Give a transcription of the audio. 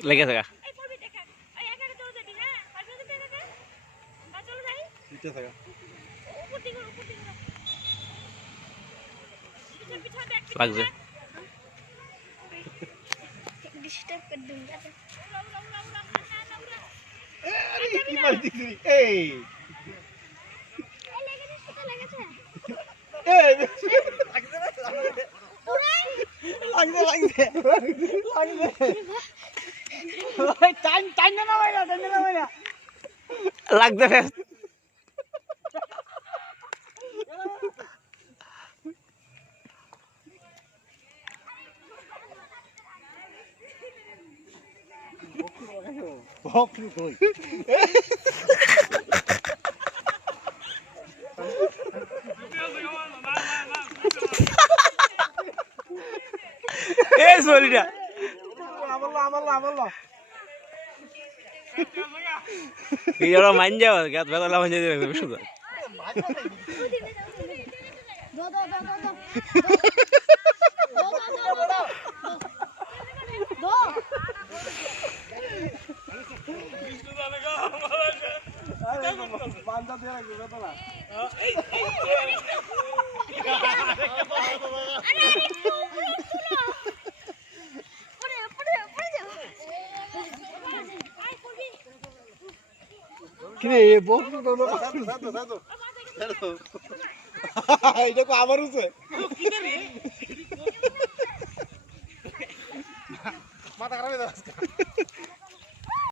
লেগে থাকা লাগছে লাগছে এই সরিটা এই জন্য মান যাও গাত বেলা মান যাবে বেশি তো বান্দা দিয়ে রাখবে তো না কিরে এ বক্স তো না এটা তো আমার উঠে মাথা খারাপ হয়ে যাচ্ছে